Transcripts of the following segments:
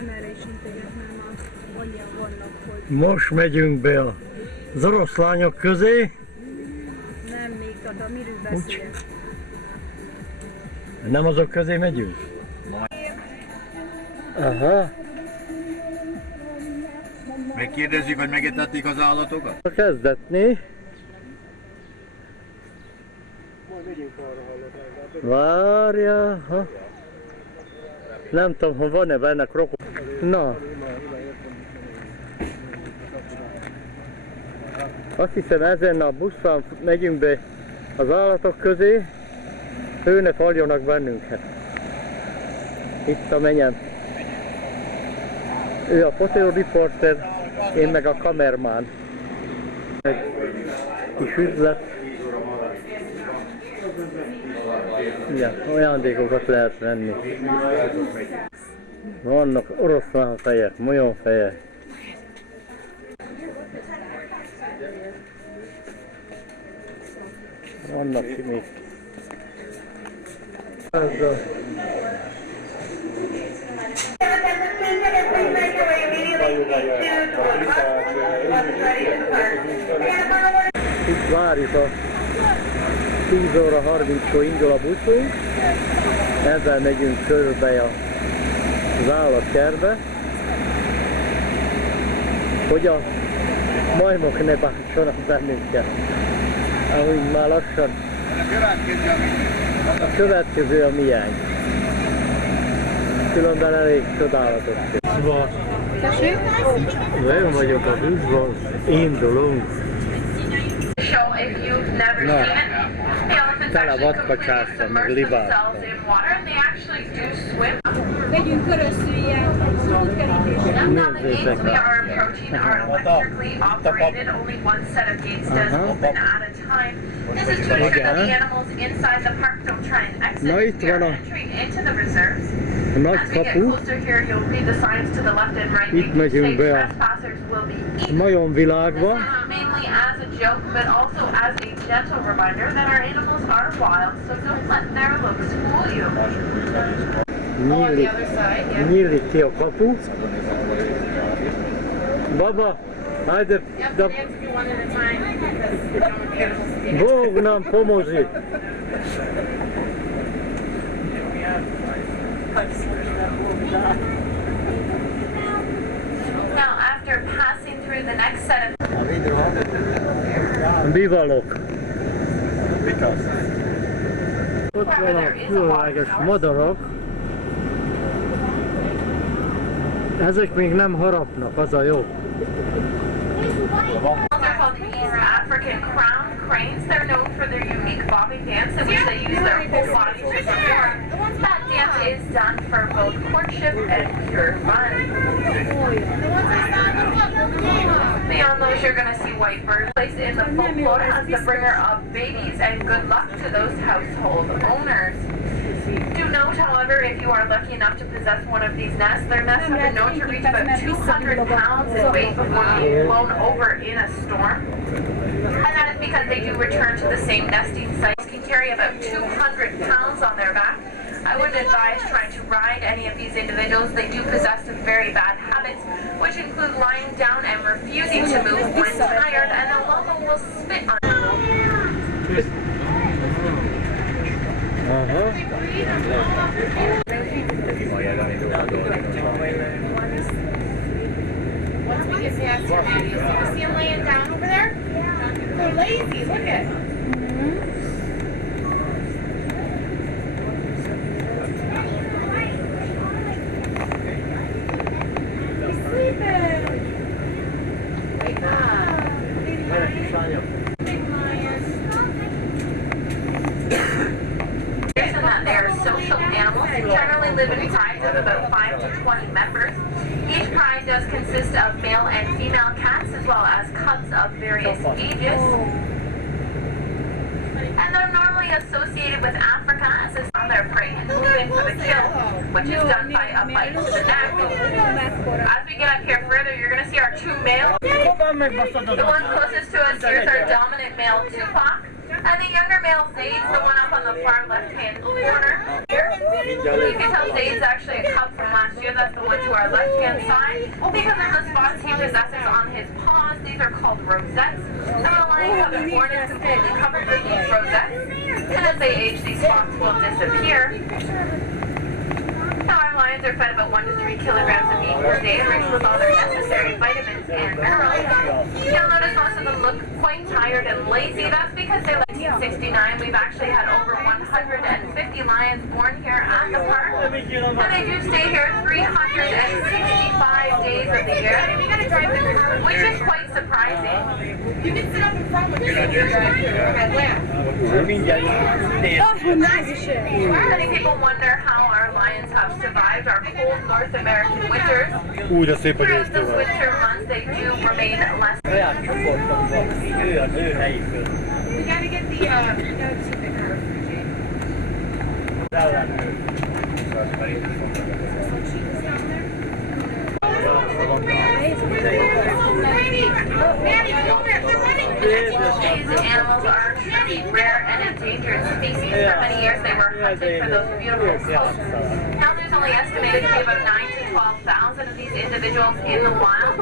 nem erre is integetnem, annyian vannak, hogy... Most megyünk be az oroszlányok közé. Nem, még a miről beszélek. Nem azok közé megyünk? Aha. Megkérdezzük, hogy megetették az állatokat? Kezdetni. Várja. Ha. Nem tudom, hogy van-e benne krokodil. Na. Azt hiszem ezen a buszon megyünk be az állatok közé. Ő ne faljanak bennünket. Itt a menyen. Ő a fotóriporter, én meg a kamermán. Egy kis üzlet. Ja, ajándékokat lehet venni. Vannak oroszlán fejek, molyon fejek. Vannak még. Itt várjuk a 10 óra 30-kor indul a buszunk, ezzel megyünk körbe az állatkertbe, hogy a majmok ne bántsanak bennünket. Ahogy már lassan a következő a miénk. Különben elég csodálatos. Tessék? Én vagyok a buszban, indulunk. Na, tele vadkacsásza, meg libászta. Megyünk körösszű ilyen útkerítésen. Nézzétek Na itt van a nagy kapu. Itt megyünk be a majomvilágba. But also as a gentle reminder that our animals are wild, so don't let their looks fool you. Nyílik ki a kapu. Baba, hajde, da... Bog nam pomozi. Now, after passing through the next set of Bivalok. Ott van a különleges madarak. Ezek még nem harapnak, az a jó. African crown cranes. They're known for their unique bobbing dance in which they use their whole bodies to support. That dance is done for both courtship and pure fun. Beyond those, you're going to see white birds placed in the folklore as the bringer of babies and good luck to those household owners. Do note, however, if you are lucky enough to possess one of these nests, their nests have been known to reach about 200 pounds in weight before being blown over in a storm. And that is because they do return to the same nesting sites. Can carry about 200 pounds on their back. I wouldn't advise trying to ride any of these individuals. They do possess some very bad habits, which include lying down and refusing to move when tired, and the llama will spit on you. Once we get past here, maybe you see them laying down over there? They're lazy, look at. He's sleeping. Wake up. Big lion. That they are social animals and generally live in prides of about 5 to 20 members. Each pride does consist of male and female cats as well as cubs of various ages. And they're normally associated with Africa as is on their prey and move in for the kill, which is done by a bite to the neck. As we get up here further, you're going to see our two males. The one closest to us here is our dominant male Tupac. And the younger male Zaid's the one up on the far left-hand corner. Here. You can tell Zade's actually a cub from last year. That's the one to our left-hand side. Because of the spots he possesses on his paws, these are called rosettes. And the lion cub is born is completely covered with these rosettes. And as they age, these spots will disappear. Now, our lions are fed about 1 to 3 kilograms of meat per day, rich with all their necessary vitamins and minerals. You'll notice most of them look quite tired and lazy. That's because they 1969, we've actually had over 150 lions born here at the park. And they do stay here 365 days of the year, which is quite surprising. You can sit up in front with your drive through and laugh. Many people wonder how our lions have survived our cold North American winters. Úgy de szép, hogy Throughout ősztől this van. winter months, they do remain less. Olyan csoportom van, ő a nő helyükön. We gotta get the, These animals are truly rare and endangered species. For many years they were hunted for those beautiful coats. Now there's only estimated to be about 9,000 to 12,000 of these individuals in the wild.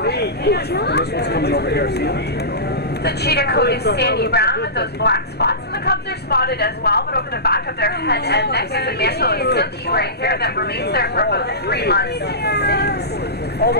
The cheetah coat is sandy brown with those black spots, and the cubs are spotted as well, but over the back of their head and neck is a mantle of silky gray hair that remains there for about 3 months.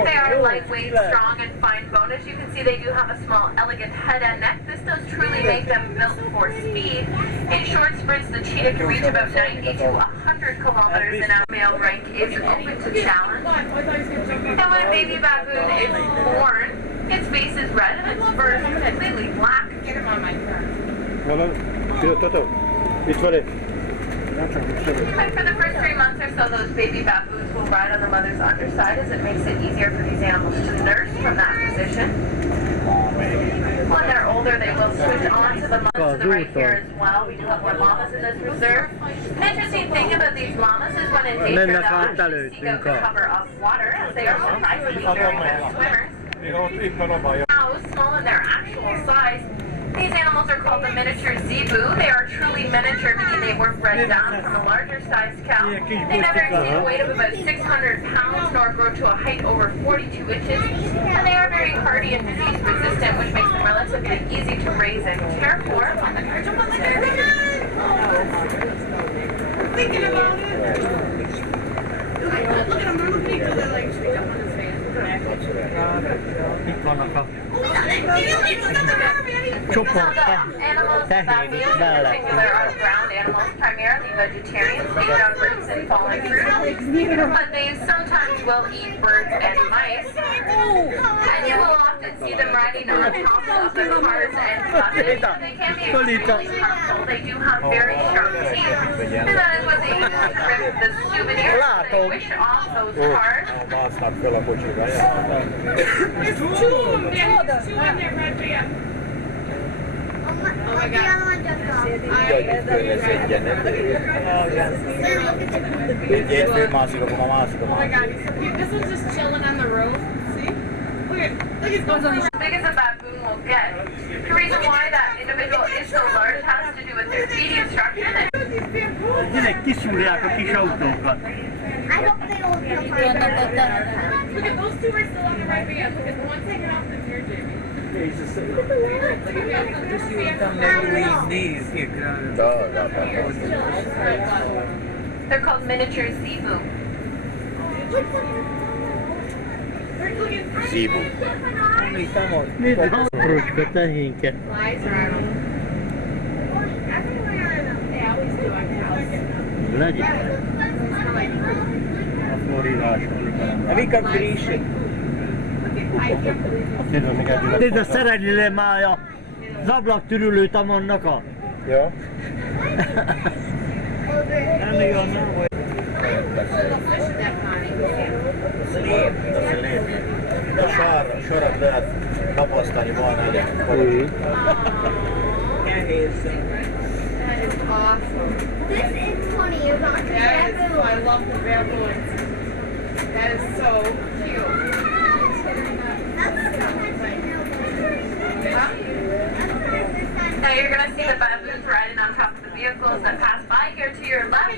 They are lightweight, strong, and fine boned. As you can see, they do have a small, elegant head and neck. This does truly make them built for speed. In short sprints, the cheetah can reach about 90 to 100 kilometers an hour. Male rank is open to challenge. And when a baby baboon is born, its face is red and its fur is completely black. get him on my car. Itt van egy. And for the first 3 months or so, those baby baboons will ride on the mother's underside as it makes it easier for these animals to nurse from that position. When they're older, they will switch on to the right here as well. We do have more llamas in this reserve. An interesting thing about these llamas is when in nature they'll actually seek out the cover of water, as they are surprisingly very good swimmers. Now, small in their actual size, these animals are called the miniature zebu. They are truly miniature, meaning they were bred down from a larger sized cow. They never exceed a weight of about 600 pounds nor grow to a height over 42 inches. And they are very hardy and disease resistant, which makes them relatively easy to raise and care for. Thinking about it. Look at them, they're looking at each other like straight up on his face. Itt vannak a Animals, baboons in particular, are ground animals, primarily vegetarians, feed on roots and fallen fruit, but they sometimes will eat birds and mice. And you will often see them riding on top of the cars and buses. They can be extremely harmful. They do have very sharp teeth, and that is what they use to rip the souvenirs that they wish off those cars. There's two of them, Daddy. There's two in there right there. Oh my God. Oh my God, this one's just chilling on the roof. See? Look at it's going on. As big as a baboon will get. The reason why that individual is so large has to do with their feeding structure. Gyerek, kiszúrják a kis autókat. Look at those two are still on the right band. Look at the one's hanging off the deer, Jamie. They're called miniature zebu. Zebu. Nézd, aprócska tehénke. Flies are on them. Everywhere. They always do on the house. Legyen. A floridás. Vika Grissi. Nézd, a szerelni lemája. Az ablaktürülőt amannak a. Ja. Nem igaz, nem volt. A sarat lehet tapasztani, van egy. Nehéz. That is awesome. This is funny. You're not That is cool. I love the baboons. That is so cute. Now you're going to see the baboons riding on top of the vehicles that pass by here to your left.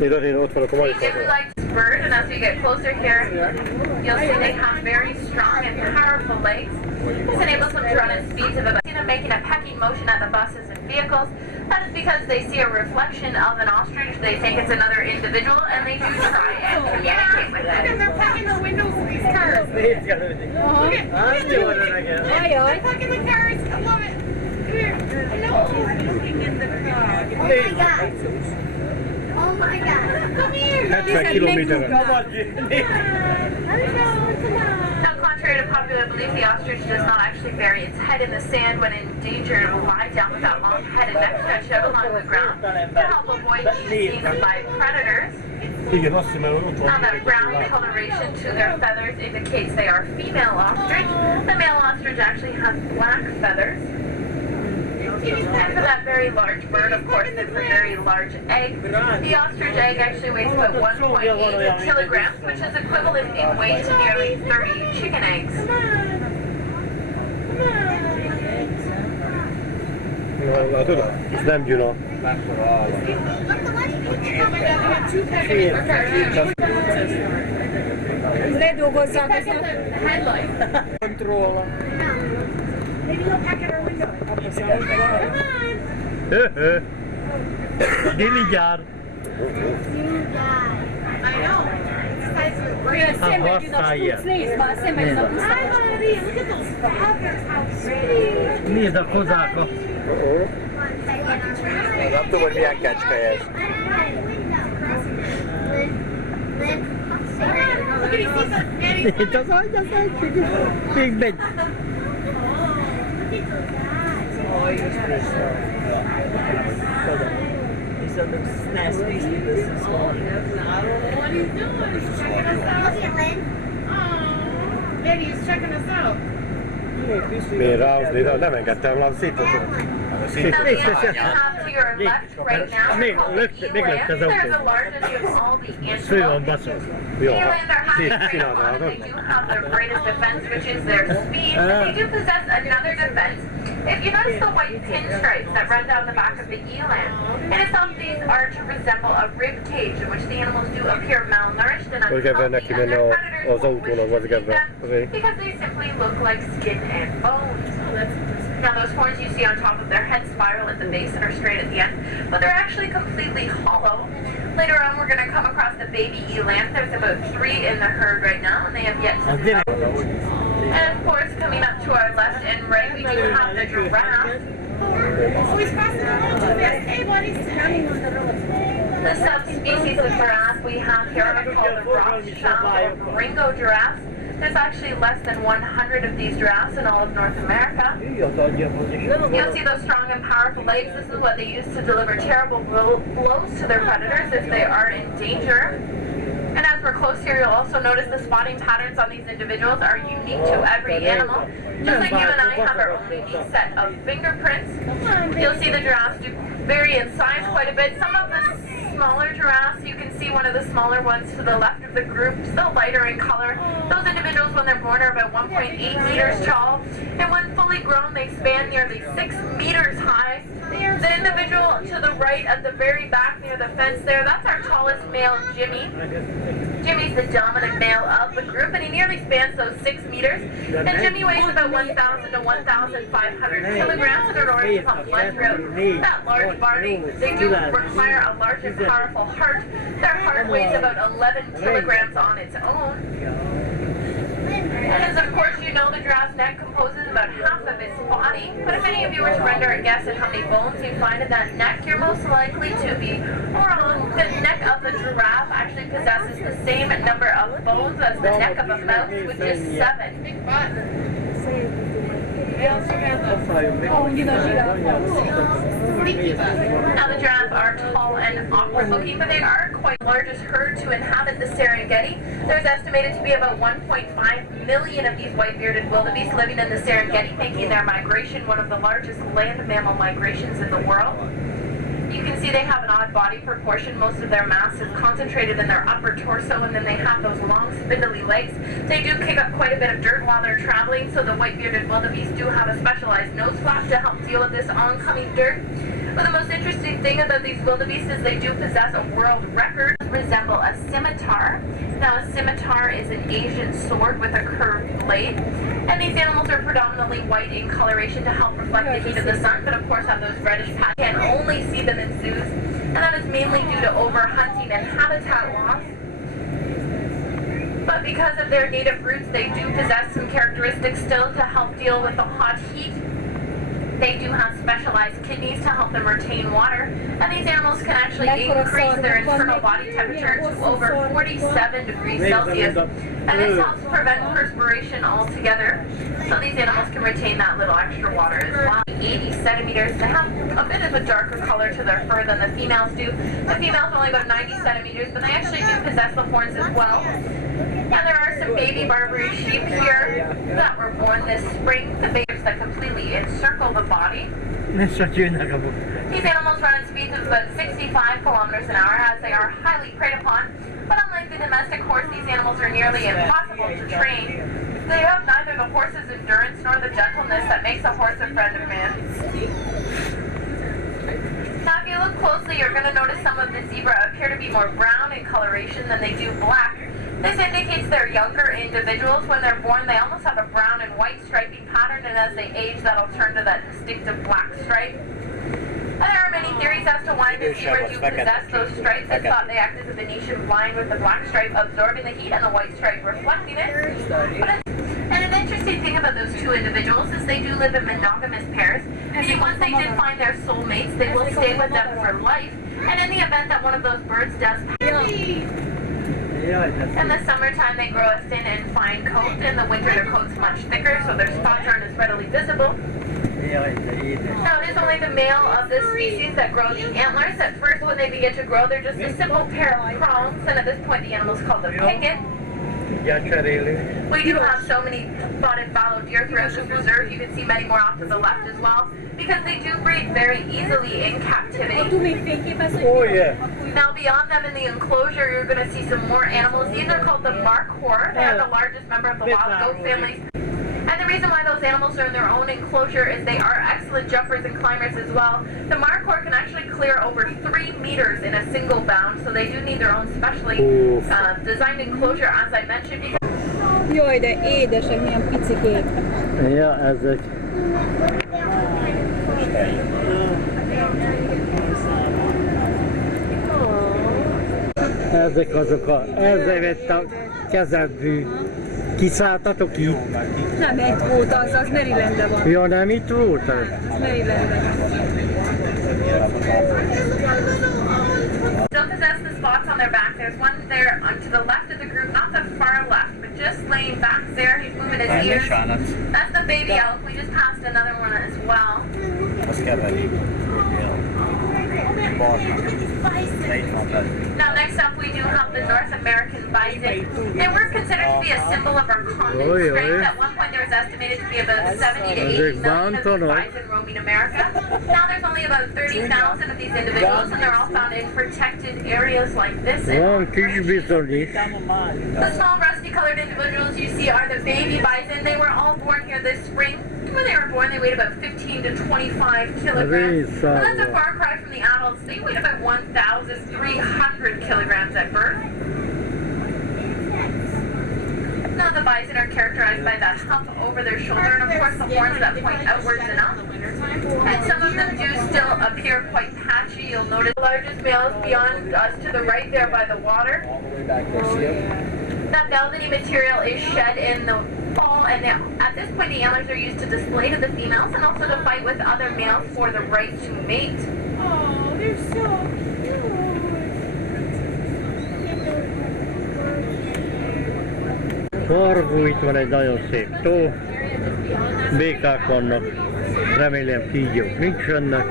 Ott van a We komoly really like this bird, and as we get closer here, you'll see they have very strong and powerful legs. This enables them to run at speeds of about. See them making a pecking motion at the buses and vehicles. That is because they see a reflection of an ostrich. They think it's another individual, and they do try and communicate with And it. they're packing the windows of these cars. Look at they're packing the cars. I love it. Come here. I know. Looking in the car. Oh my god. Oh my god. Come here. 70 kilométerre. Now, contrary to popular belief, the ostrich does not actually bury its head in the sand when in danger. It will lie down with that long head and neck stretched out along the ground to help avoid being seen by predators. Igen, azt hiszem, hogy ott Now, van. that brown coloration to their feathers indicates they are female ostrich. The male ostrich actually has black feathers. And for that very large bird, of course, it's a very large egg. The ostrich egg actually weighs about 1.8 kilograms, which is equivalent in weight to nearly 30 chicken eggs. Látod? Ez nem gyuna. Oh my god, we have two packages. Ledolgozzák ezt a Headlight. Kontroll. Maybe you'll pack it our window. Diligyár. I know. It's the size of a brain. szembe jön a stuc, nézd már, szembe jön a stuc. Hi, buddy. Look at those feathers. How pretty. Nézd a kozáka. Nem tudom, hogy milyen kecske ez. Look at these Daddy. Itt az anyja szentséges. Még megy. What are you doing? He's checking us out. Oh, Daddy is checking us out. Miért ráhozni? Nem engedtem, nem széthozott. Now, the animals you have to your left right now are called the elands. They're the largest of all the Fő van antelopes. baszol. The Jó, elands are highly trained csinálod, on, látod? they do have their greatest defense, which is their speed, but they do possess another defense. If you notice the white pinstripes that run down the back of the eland, it is thought these are to resemble a rib cage in which the animals do appear malnourished and Vagy ebben unhealthy, neki and menni their az predators autónak, will vagy wish to ebben. eat them Azért. because they simply look like skin and bones. Now those horns you see on top of their head spiral at the base and are straight at the end, but they're actually completely hollow. Later on we're going to come across the baby eland. There's about 3 in the herd right now, and they have yet to And of course, coming up to our left and right, we do have the giraffe. Oh, he's crossing the road too fast. Hey, buddy. The subspecies of giraffe we have here are called the Rothschild or Ringo giraffes. There's actually less than 100 of these giraffes in all of North America. You'll see those strong and powerful legs. This is what they use to deliver terrible blows to their predators if they are in danger. And as we're close here, you'll also notice the spotting patterns on these individuals are unique to every animal. Just like you and I have our own unique set of fingerprints. You'll see the giraffes do vary in size quite a bit. Some of the smaller giraffes, you can see one of the smaller ones to the left of the group, still lighter in color. Those individuals, when they're born, are about 1.8 meters tall, and when fully grown, they span nearly 6 meters high. The individual to the right at the very back near the fence there, that's our tallest male, Jimmy. Jimmy's the dominant male of the group, and he nearly spans those 6 meters. And Jimmy weighs about 1,000 to 1,500 kilograms, and in order to pump blood throughout that large body, they do require a large and powerful heart. Their heart weighs about 11 kilograms on its own. And as of course you know, the giraffe's neck composes about half of its body. But if any of you were to render a guess at how many bones you find in that neck, you're most likely to be wrong. The neck of the giraffe actually possesses the same number of bones as the neck of a mouse, which is 7. Big butt. Freaky butt. Now the giraffes are tall and awkward looking, but they are quite the largest herd to inhabit the Serengeti. There's estimated to be about 1.5 million of these white-bearded wildebeest living in the Serengeti, making their migration one of the largest land mammal migrations in the world. You can see they have an odd body proportion. Most of their mass is concentrated in their upper torso, and then they have those long spindly legs. They do kick up quite a bit of dirt while they're traveling, so the white-bearded wildebeest do have a specialized nose flap to help deal with this oncoming dirt. But the most interesting thing about these wildebeests is they do possess a world record. Resemble a scimitar. Now a scimitar is an Asian sword with a curved blade. And these animals are predominantly white in coloration to help reflect the heat of the sun, but of course have those reddish patches. You can only see them in zoos, and that is mainly due to overhunting and habitat loss. But because of their native roots, they do possess some characteristics still to help deal with the hot heat. They do have specialized kidneys to help them retain water, and these animals can actually increase their internal body temperature to over 47 degrees Celsius, and this helps prevent perspiration altogether, so these animals can retain that little extra water as well. 80 centimeters, they have a bit of a darker color to their fur than the females do. The females are only about 90 centimeters, but they actually do possess the horns as well. And there are some baby Barbary sheep here that were born this spring. The babies that completely encircle the body. These animals run at speeds of about 65 kilometers an hour as they are highly preyed upon. But unlike the domestic horse, these animals are nearly impossible to train. They have neither the horse's endurance nor the gentleness that makes a horse a friend of man. Now if you look closely, you're going to notice some of the zebra appear to be more brown in coloration than they do black. This indicates they're younger individuals. When they're born, they almost have a brown and white striping pattern, and as they age, that'll turn to that distinctive black stripe. And there are many theories as to why the zebra do possess those stripes. It's thought they act as a Venetian blind, with the black stripe absorbing the heat and the white stripe reflecting it. And an interesting thing about those two individuals is they do live in monogamous pairs. Meaning once they did find their soulmates, they will stay with them for life. And in the event that one of those birds does pass, in the summertime, they grow a thin and fine coat. In the winter, their coat's much thicker, so their spots aren't as readily visible. Now, it is only the male of this species that grow the antlers. At first, when they begin to grow, they're just a simple pair of prongs, and at this point, the animal's called a picket. We do have so many spotted fallow deer throughout this reserve. You can see many more off to the left as well, because they do breed very easily in captivity. Oh yeah. Now beyond them in the enclosure, you're going to see some more animals. These are called the markhor. They are the largest member of the wild goat family. And the reason why those animals are in their own enclosure is they are excellent jumpers and climbers as well. The markhor can actually clear over 3 meters in a single bound, so they do need their own specially designed enclosure, as I mentioned. Jaj, de édesek, milyen picikék. Ja, ezek. Ezek azok ezeket a kezedbű. Kiszálltatok itt? Nem itt volt az Marylandben van. Ja, nem itt volt? Az Marylandben. Still possess the spots on their back. There's one there to the left of the group, not the far left, but just laying back there. He's moving his ears. That's the baby elk. We just passed another one as well. Now next up we do have the North American bison. They were considered to be a symbol of our continent's strength. At one point there was estimated to be about 70 to 80 million of these bison roaming America. Now there's only about 30,000 of these individuals, and they're all found in protected areas like this. The small rusty colored individuals you see are the baby bison. They were all born here this spring. When they were born, they weighed about 15 to 25 kilograms. So that's a far cry from the adults. They weighed about 1,300 kilograms at birth. Now the bison are characterized by that hump over their shoulder, and of course the horns that point outwards and up. And some of them do still appear quite patchy. You'll notice the largest males beyond us to the right there by the water. That velvety material is shed in the fall, and at this point the antlers are used to display to the females and also to fight with other males for the right to mate. Oh, they're so Fargó, itt van egy nagyon szép tó. Békák vannak. Remélem kígyók nincsenek.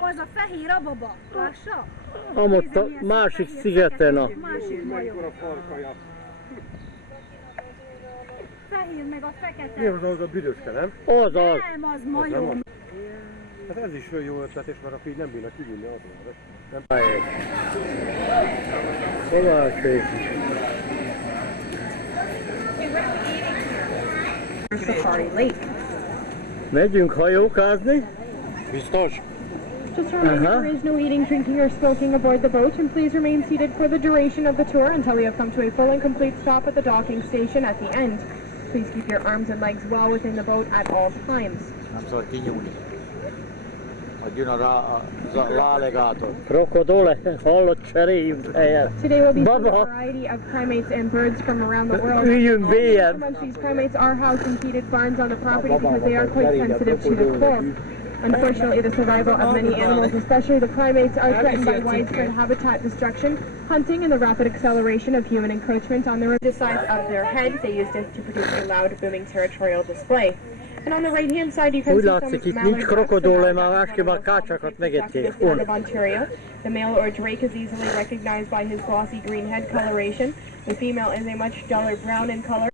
Az a fehér ababa, lássa? Amott a másik szigeten a... Másik majom. Fehér meg a fekete. Mi az a büdöske, nem? Az. Nem, az majom. Hát ez is jó ötlet, és már akkor így nem bírnak kivinni azon. Nem. Hol van szép? Safari Lake. Megyünk hajókázni. Biztos? Just a reminder, there is no eating, drinking, or smoking aboard the boat, and please remain seated for the duration of the tour until we have come to a full and complete stop at the docking station at the end. Please keep your arms and legs well within the boat at all times. Nem szabad kinyúlni. Hogy jön a lálegátor. Krokodole, hallott cseréljünk helyet. Today we'll be seeing Baba. a variety of primates and birds from around the world. Üljünk bélyebb. Amongst these primates are housed in heated barns on the property because they are quite sensitive to the cold. Unfortunately, the survival of many animals, especially the primates, are threatened by widespread habitat destruction, hunting, and the rapid acceleration of human encroachment on the size of their heads. They used it to produce a loud, booming territorial display. And on the right-hand side, you can Úgy see látszik, some itt nincs mallard krokodóle, ducks. már másképp már kácsákat megették. Out of Ontario. The male or drake is easily recognized by his glossy green head coloration. The female is a much duller brown in color.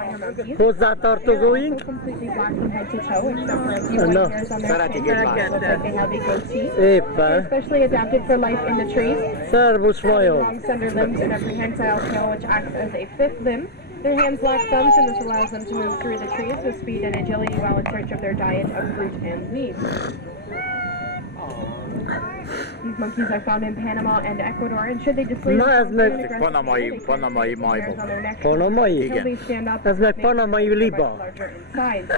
Hozzátartozóink? Also completely black from head to toe, except for a few white hairs on their Szeretik chin. egymást. Looks like they have a goatee. They're Éppen. especially adapted for life in the trees. Szervusz majom! Long slender limbs and a prehensile tail which acts as a fifth limb. Their hands lack thumbs, and this allows them to move through the trees with speed and agility while in search of their diet of fruit and leaves. These monkeys are found in Panama and Ecuador, and should they display Na, ez meg- Panamai majmok. Panamai? until they stand up, Ez meg they panamai are liba. much larger in size.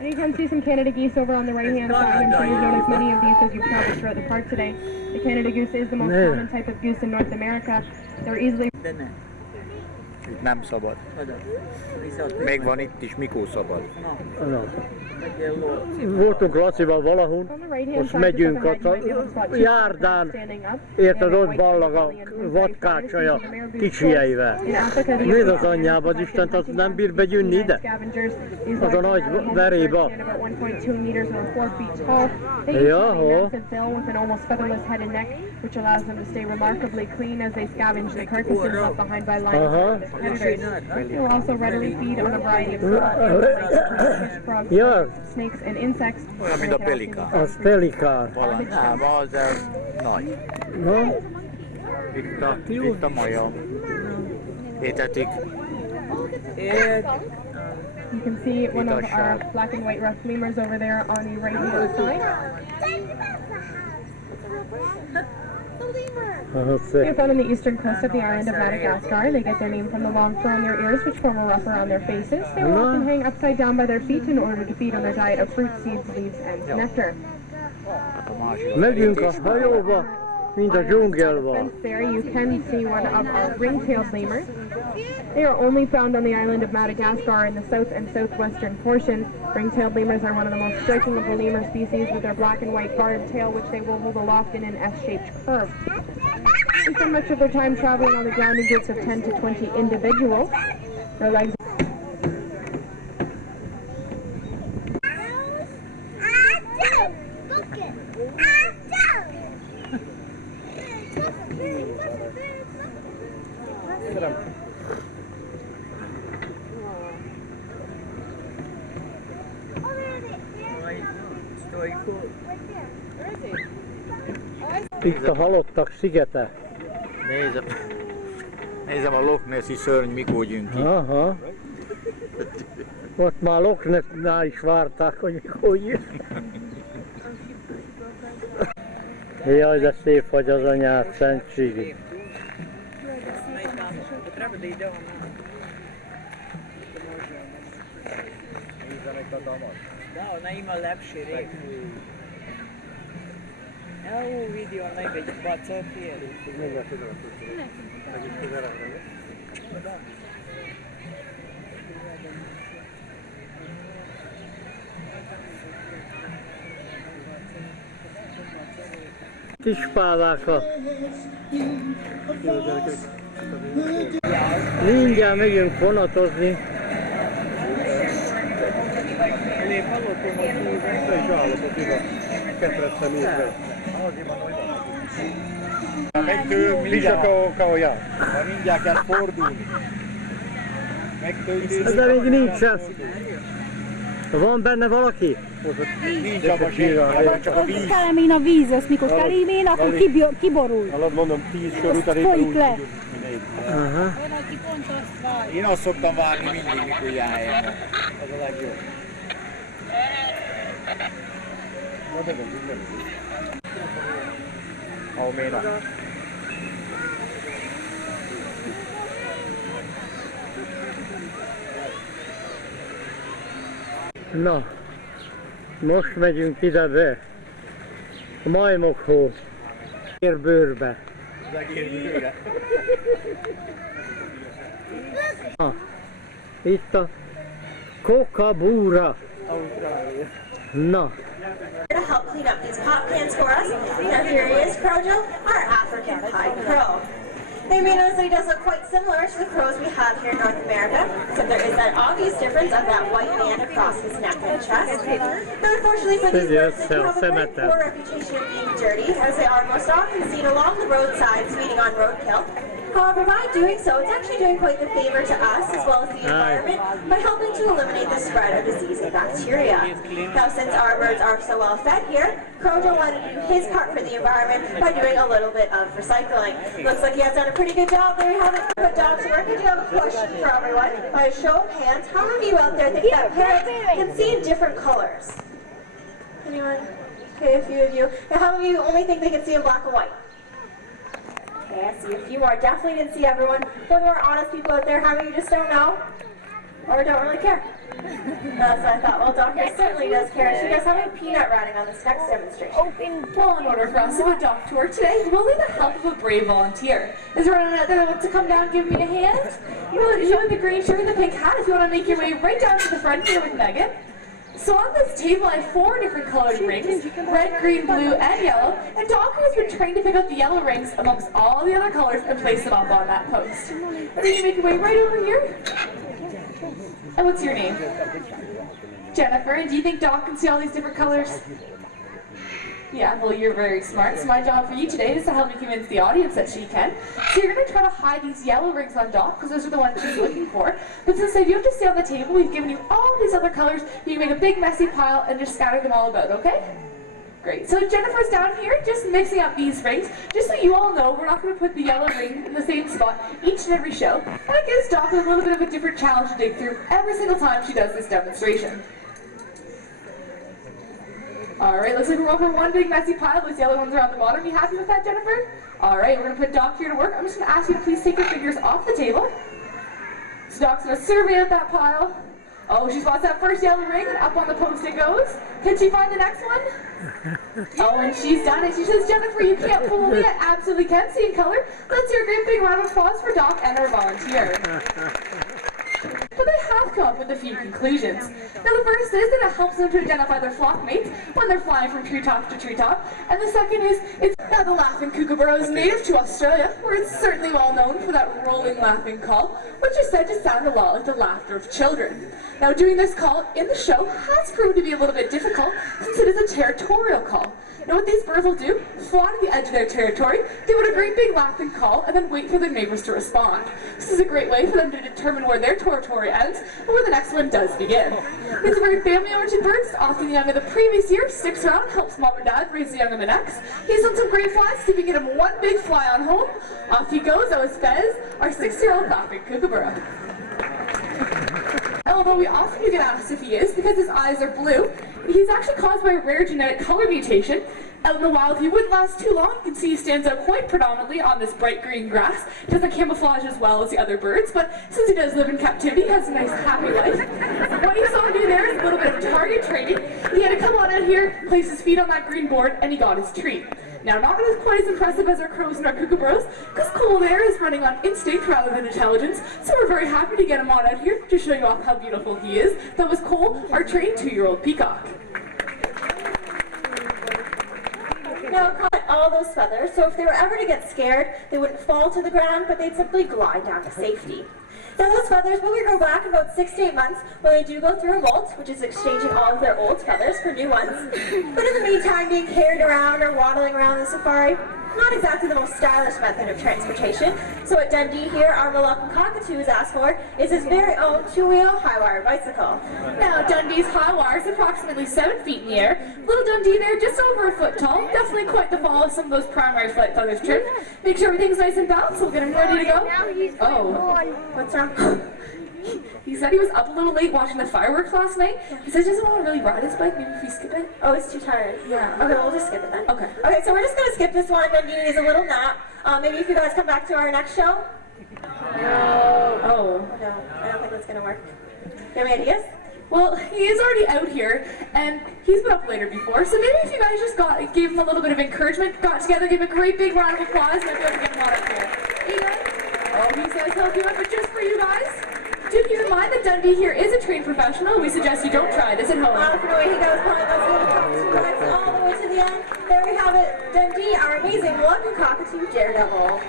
And you can see some Canada geese over on the right-hand side. I'm sure you've noticed many of these as you've traveled throughout the park today. The Canada goose is the most Yeah. common type of goose in North America. They're easily Itt nem szabad. Még van itt is, mikor szabad. Na. Voltunk Lacival valahol, on the right-hand most side. just megyünk up ahead, a you might be able to spot two járdán, standing up. érted, They have a ott white ballag a belly and blue face vadkácsolya bodies, the male goose kicsieivel. In Africa, the Mi az African anyjába, az collected Istent, az hunting nem bír grounds, begyűnni ide? scavengers. These Az a large nagy animals veréba. stand about 1.2 meters or 4 feet tall. They each Ja, have a ho. massive bill with an almost featherless head and neck, which allows them to stay remarkably clean as they scavenge the carcasses left behind by lions and other predators. They will also readily feed on a variety of small animals like fish, frogs, Ja, snakes, and insects. Olyan, mint a pelikán. az pelikán. Valami. Nem, az nagy. Na, Itt a majom. Étetik. You can see one of our black and white rough lemurs over there on the right-hand side. ahhoz They're found on the eastern coast of the island of Madagascar. They get their name from the long fur on their ears, which form a ruff around their faces. They will often hang upside down by their feet in order to feed on their diet of fruit, seeds, leaves, and nectar. A másik. megyünk a hajóba, mint a dzsungelba. Fence there, you can see one of our ring-tailed lemurs. They are only found on the island of Madagascar in the south and southwestern portion. Ring-tailed lemurs are one of the most striking of the lemur species, with their black and white barred tail, which they will hold aloft in an S-shaped curve. They spend much of their time traveling on the ground in groups of 10 to 20 individuals. Their legs Itt a halottak szigete. Nézem a Loch Nessi szörny, mikor jön ki. Aha. Ott már Loch Nessnál is várták, hogy mikor jön. Jaj, de szép vagy az anyád, szentségi. Da, ona ima lepši rek. Evo vidi onaj već baca pijeli. Kispáláka. Mindjárt megyünk vonatozni. Mindjárt kell fordulni. De még nincsen. Van benne valaki? Nincs abban semmi, csak a víz. Kelemén a víz, azt mikor kelémén, akkor kiborul. Alatt mondom, 10 sor után Azt folyik le. Aha. Én azt szoktam várni mindig, mikor ilyen helyen van. Az a legjobb. Hol még a... Na, most megyünk ide be, a majmokhoz, érbőrbe. Na, itt a Kookaburra. Na. To help clean up these pot pans for us. Now here he is, Crojo, our African pied crow. Now you may notice that he does look quite similar to the crows we have here in North America, except there is that obvious difference of that white band across his neck and chest. Now unfortunately for these birds, they do have a very poor reputation of being dirty, as they are most often seen along the roadsides feeding on roadkill. However, by doing so, it's actually doing quite the favor to us as well as the environment by helping to eliminate the spread of disease and bacteria. Now, since our birds are so well fed here, Crojo wanted to do his part for the environment by doing a little bit of recycling. Looks like he has done a pretty good job. There you have it. Put dogs to work. I do have a question for everyone. By a show of hands, how many of you out there think that parrots can see in different colors? Anyone? Okay, a few of you. Now, how many of you only think they can see in black and white? Okay, I see a few more. Definitely didn't see everyone. One more honest people out there. How many of you just don't know? Or don't really care? That's what I thought. Well, Doctor certainly does care. She does have a peanut riding on this next demonstration. Well, in order for us to adopt tour today, we'll need the help of a brave volunteer. Is there anyone out there that wants to come down and give me a hand? You in the green shirt and the pink hat, if you want to make your way right down to the front here with Megan. So on this table I have 4 different colored rings, red, green, blue, and yellow, and Doc has been trained to pick out the yellow rings amongst all the other colors and place them up on that post. And then you make your way right over here. And what's your name? Jennifer, and do you think Doc can see all these different colors? Yeah, well, you're very smart, so my job for you today is to help me convince the audience that she can. So you're going to try to hide these yellow rings on Doc, because those are the ones she's looking for. But since I do have to stay on the table, we've given you all these other colors. You can make a big messy pile and just scatter them all about, okay? Great. So Jennifer's down here just mixing up these rings. Just so you all know, we're not going to put the yellow ring in the same spot each and every show. And it gives Doc a little bit of a different challenge to dig through every single time she does this demonstration. Alright, looks like we're over one big messy pile. Those yellow ones are on the bottom. You happy with that, Jennifer? Alright, we're going to put Doc here to work. I'm just going to ask you to please take your fingers off the table. So Doc's going to survey out that pile. Oh, she spots that first yellow ring, and up on the post it goes. Can she find the next one? Oh, and she's done it. She says, Jennifer, you can't fool me. I absolutely can see in color. Let's hear a great big round of applause for Doc and our volunteer. But they have come up with a few conclusions. Now the first is that it helps them to identify their flock mates when they're flying from treetop to treetop. And the second is, now the laughing kookaburra is native to Australia, where it's certainly well known for that rolling laughing call, which is said to sound a lot like the laughter of children. Now doing this call in the show has proved to be a little bit difficult, since it is a territorial call. Now what these birds will do, fly to the edge of their territory, give it a great big laughing call, and then wait for their neighbors to respond. This is a great way for them to determine where their territory ends, and where the next one does begin. These are very family-oriented birds, often the young of the previous year, sticks around, helps mom and dad raise the young of the next. He's done some great flies, see if we can get him one big fly on home. Off he goes, that was Fez, our 6-year-old laughing kookaburra. Although we often do get asked if he is, because his eyes are blue, he's actually caused by a rare genetic color mutation. Out in the wild, he wouldn't last too long. You can see he stands out quite predominantly on this bright green grass. He doesn't camouflage as well as the other birds, but since he does live in captivity, he has a nice, happy life. What you saw him do there is a little bit of target training. He had to come on out here, place his feet on that green board, and he got his treat. Now, not quite as impressive as our crows and our kookaburras, because Cole there is running on instinct rather than intelligence, so we're very happy to get him on out here to show you off how beautiful he is. That was Cole, our trained 2-year-old peacock. Now, caught all those feathers, so if they were ever to get scared, they wouldn't fall to the ground, but they'd simply glide down to safety. Now, those feathers will grow back in about 6 to 8 months when they do go through a molt, which is exchanging all of their old feathers for new ones. But in the meantime, being carried around or waddling around the safari, not exactly the most stylish method of transportation. So at Dundee here, our Moluccan cockatoo is asked for is his very own 2-wheel high-wire bicycle. Now, Dundee's high wire is approximately 7 feet in the air. Little Dundee there, just over a foot tall. Definitely quite the fall of some of those primary flight feathers trimmed. Make sure everything's nice and balanced. We'll get him ready to go. Oh, What's wrong? He said he was up a little late watching the fireworks last night. He said he doesn't want to really ride his bike. Maybe if we skip it. Oh, it's too tired. Yeah. Okay, we'll just skip it then. Okay. Okay, so we're just going to skip this one. Dundee needs a little nap. Maybe if you guys come back to our next show. No. Oh. No, I don't think that's going to work. Do you have any ideas? Well, he is already out here, and he's been up later before, so maybe if you guys just gave him a little bit of encouragement, got together, give him a great big round of applause, and maybe we can get him on up here. Hey guys? Oh, he says he'll do it, but just for you guys, do keep in mind that Dundee here is a trained professional. We suggest you don't try this at home. Look at the way he goes behind those little cockatoo rides all the way to the end. There we have it, Dundee, our amazing Wonka Cockatoo Daredevil.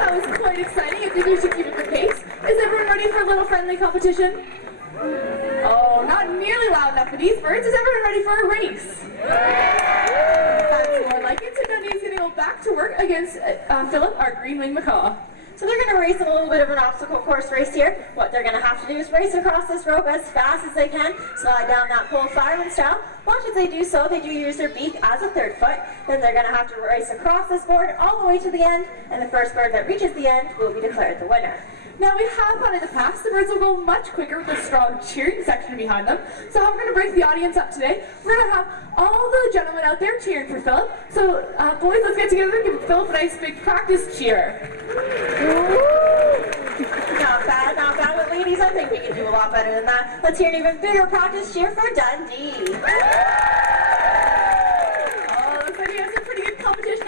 That was quite exciting. I think we should keep up the pace. Is everyone ready for a little friendly competition? Oh, not nearly loud enough for these birds. Is everyone ready for a race? That's more like it. So Dundee's going to go back to work against Philip, our green-winged macaw. So they're going to race a little bit of an obstacle course race here. What they're going to have to do is race across this rope as fast as they can, slide down that pole fireman style. Watch as they do so, they do use their beak as a third foot. Then they're going to have to race across this board all the way to the end, and the first bird that reaches the end will be declared the winner. Now, we have found in the past, the birds will go much quicker with a strong cheering section behind them. So how we're going to break the audience up today, we're going to have all the gentlemen out there cheering for Philip. So, boys, let's get together and give Philip a nice big practice cheer. Not bad, not bad. But ladies, I think we can do a lot better than that. Let's hear an even bigger practice cheer for Dundee.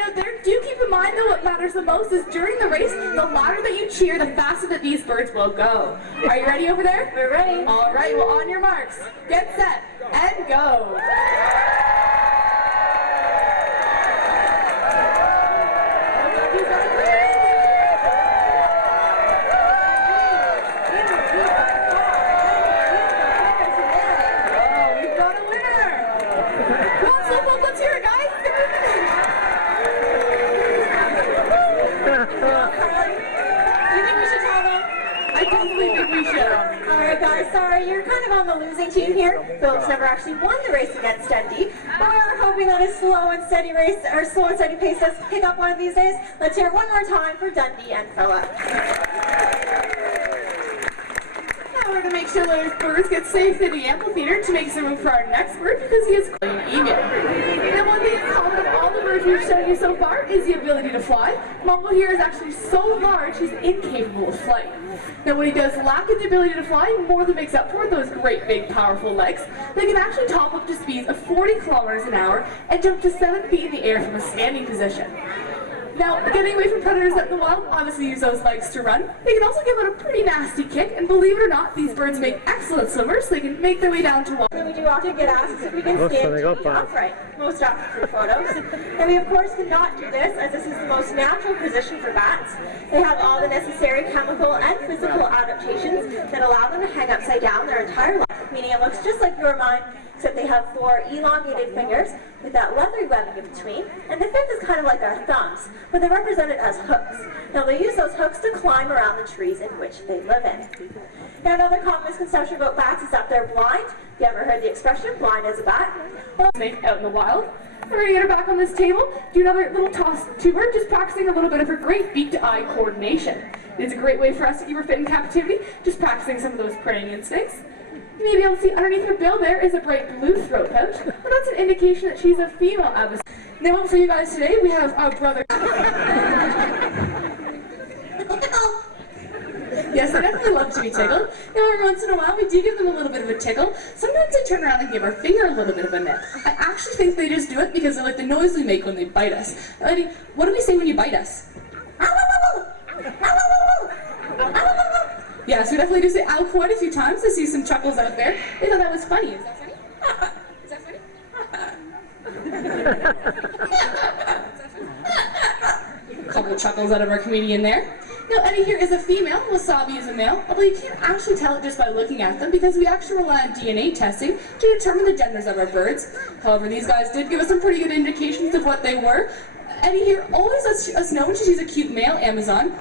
Out there. Do keep in mind though what matters the most is during the race, the louder that you cheer, the faster that these birds will go. Are you ready over there? We're ready. Alright, well on your marks, get set, and go. Oh, we've got a winner. Well, so let's hear it, guys. I definitely think we should. Alright guys, sorry, you're kind of on the losing team here. Philip's never actually won the race against Dundee, but we are hoping that his slow and steady pace does pick up one of these days. Let's hear it one more time for Dundee and Philip. Now we're going to make sure those birds get safe in the amphitheater to make some room for our next bird because he is an email. Now one thing in common of all the birds we've shown you so far is the ability to fly. Mumble here is actually so large he's incapable of flight. Now when he does lack in the ability to fly, more than makes up for those great big powerful legs. They can actually top up to speeds of 40 kilometers an hour and jump to 7 feet in the air from a standing position. Now, getting away from predators out in the wild, obviously use those legs to run. They can also give it a pretty nasty kick, and believe it or not, these birds make excellent swimmers, so they can make their way down to water. We do often get asked if we can stand to be upright, most often for photos. And we of course cannot do this, as this is the most natural position for bats. They have all the necessary chemical and physical adaptations that allow them to hang upside down their entire life, meaning it looks just like your mind, except they have 4 elongated fingers with that leathery webbing in between, and the fifth is kind of like our thumbs, but they're represented as hooks. Now they use those hooks to climb around the trees in which they live in. Now another common misconception about bats is that they're blind. Have you ever heard the expression, blind as a bat? Well, Out in the wild. We're going to get her back on this table, do another little toss to her, just practicing a little bit of her great beak-to-eye coordination. It's a great way for us to keep her fit in captivity, just practicing some of those preying instincts. You may be able to see underneath her bill there is a bright blue throat pouch, and that's an indication that she's a female abbess. Now for you guys today, we have our brother. Yes, I definitely love to be tickled. Now every once in a while, we do give them a little bit of a tickle. Sometimes they turn around and give our finger a little bit of a nip. I actually think they just do it because they like the noise we make when they bite us. Now, Eddie, what do we say when you bite us? Yes, we definitely do say ow quite a few times. I see some chuckles out there. They thought that was funny. Is that funny? Is that funny? A couple of chuckles out of our comedian there. Now, Eddie here is a female, Wasabi is a male, although you can't actually tell it just by looking at them because we actually rely on DNA testing to determine the genders of our birds. However, these guys did give us some pretty good indications of what they were. Eddie here always lets us know when she's a cute male Amazon.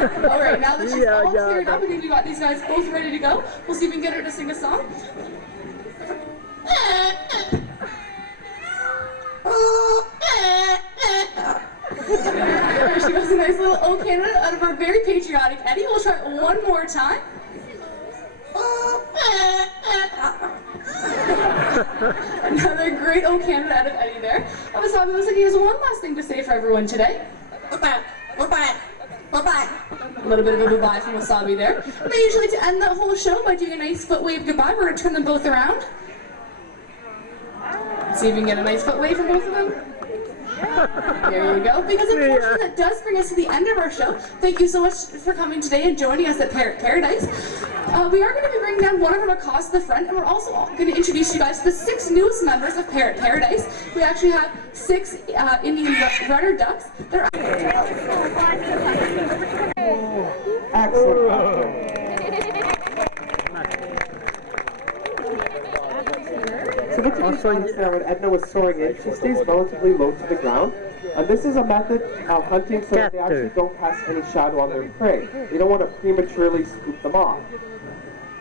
Alright, now that she's all cleared up, I think we got these guys both ready to go. We'll see if we can get her to sing a song. There she O Canada out of our very patriotic Eddie. We'll try it one more time. Another great O Canada out of Eddie there. Wasabi looks like he has one last thing to say for everyone today. Bye-bye. Bye-bye. Bye-bye. A little bit of a goodbye from Wasabi there. And they usually to end the whole show by doing a nice foot wave goodbye. We're going to turn them both around. See if we can get a nice foot wave from both of them. There you go. Because unfortunately that does bring us to the end of our show. Thank you so much for coming today and joining us at Parrot Paradise. We are going to be bringing down one of our macaws to the front, and we're also going to introduce you guys to the 6 newest members of Parrot Paradise. We actually have 6 Indian rudder ducks. They're Excellent. So what you can understand when Edna was soaring in, she stays relatively low to the ground. And this is a method of hunting so that they actually don't cast any shadow on their prey. They don't want to prematurely scoop them off.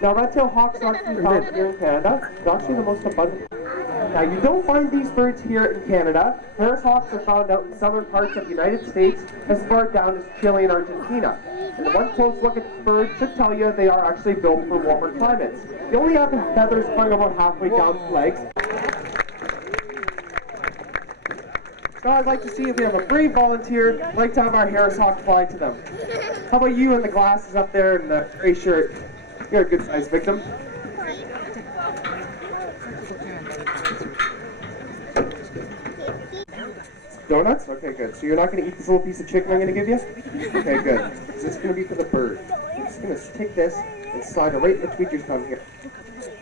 Now red-tailed hawks are actually found here in Canada. They're actually the most abundant. Now you don't find these birds here in Canada. Harris hawks are found out in southern parts of the United States as far down as Chile and Argentina. And one close look at the bird should tell you they are actually built for warmer climates. They only have the feathers going about halfway down the legs. Now I'd like to see if we have a brave volunteer. I'd like to have our Harris hawk fly to them. How about you in the glasses up there in the gray shirt? You're a good sized victim. Donuts? Okay, good. So you're not going to eat this little piece of chicken I'm going to give you? Okay, good. So this is going to be for the bird. You're just going to take this and slide it right in between your thumb here.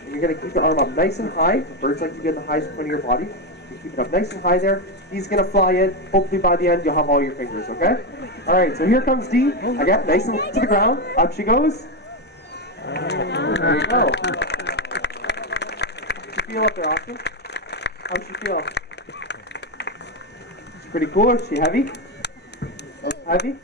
And you're going to keep your arm up nice and high. Birds like to be in the highest point of your body. You keep it up nice and high there. He's going to fly in. Hopefully by the end you'll have all your fingers, okay? Alright, so here comes Dee. Again, nice and to the ground. Up she goes. There you go. How's she feel up there, Austin? How's she feel? Pretty cool. Is she heavy? Heavy?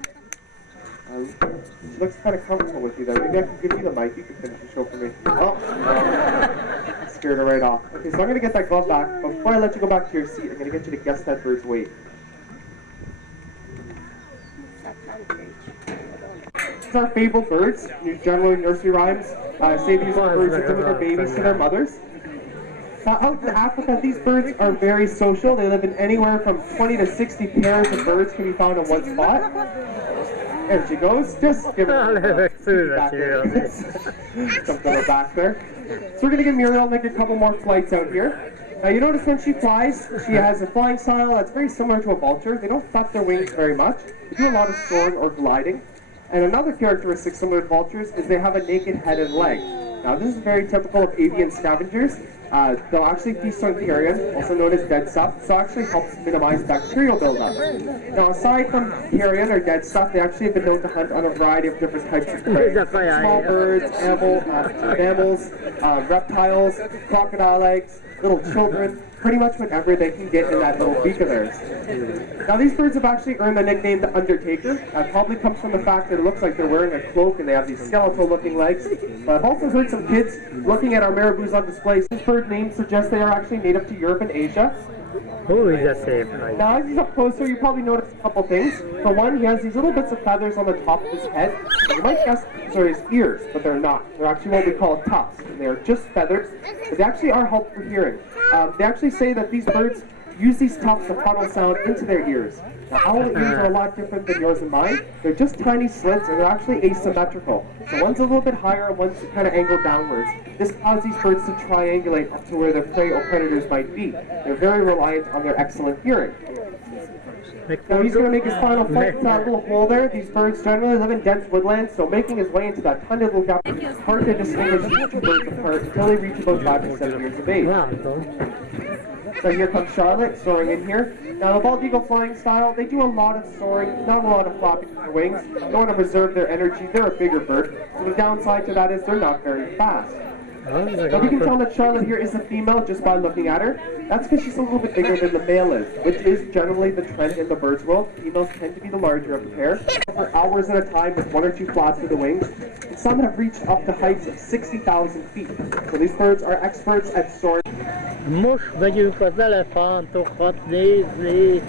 She looks kind of comfortable with you there. Maybe I can give you the mic. You can finish the show for me. Oh, no. Scared her right off. Okay, so I'm going to get that glove back. But before I let you go back to your seat, I'm going to get you to guess that bird's weight. These are fabled birds. Generally nursery rhymes say these are birds that deliver babies to their mothers. Out in Africa, these birds are very social. They live in anywhere from 20 to 60 pairs of birds can be found in one spot. There she goes. Just give her back there. Something back there. So we're going to give Muriel like a couple more flights out here. Now you notice when she flies, she has a flying style that's very similar to a vulture. They don't flap their wings very much. They do a lot of soaring or gliding. And another characteristic similar to vultures is they have a naked head and leg. Now this is very typical of avian scavengers. They'll actually feast on carrion, also known as dead stuff, so it actually helps minimize bacterial buildup. Now aside from carrion or dead stuff, they actually have been known to hunt on a variety of different types of prey. Small birds, mammals, reptiles, crocodile eggs, little children, pretty much whatever they can get in that little beak of theirs. Now these birds have actually earned the nickname the Undertaker. That probably comes from the fact that it looks like they're wearing a cloak and they have these skeletal looking legs. But I've also heard some kids looking at our marabous on display. These bird names suggest they are actually native to Europe and Asia. Who is that safe? Now as he's up closer, you probably notice a couple things. For one, he has these little bits of feathers on the top of his head. You might guess these are his ears, but they're not. They're actually what we call tufts, and they are just feathers, but they actually are helpful for hearing. They actually say that these birds use these tufts to funnel sound into their ears. Now, owl ears are a lot different than yours and mine. They're just tiny slits, and they're actually asymmetrical. So one's a little bit higher, and one's kind of angled downwards. This allows these birds to triangulate up to where their prey or predators might be. They're very reliant on their excellent hearing. Now he's going to make his final flight to that little hole there. These birds generally live in dense woodlands, so making his way into that tiny little gap, it's hard to distinguish these two birds apart until they reach about 5 to 7 years of age. So here comes Charlotte, soaring in here. Now the bald eagle flying style, they do a lot of soaring, not a lot of flapping with their wings. They want to preserve their energy. They're a bigger bird. So the downside to that is they're not very fast. Now we can tell that Charlotte here is a female just by looking at her. That's because she's a little bit bigger than the male is, which is generally the trend in the bird's world. Females tend to be the larger of the pair. For hours at a time with 1 or 2 flaps of the wings. And some have reached up to heights of 60,000 feet. So these birds are experts at soaring. Most megyünk az elefántokat nézni.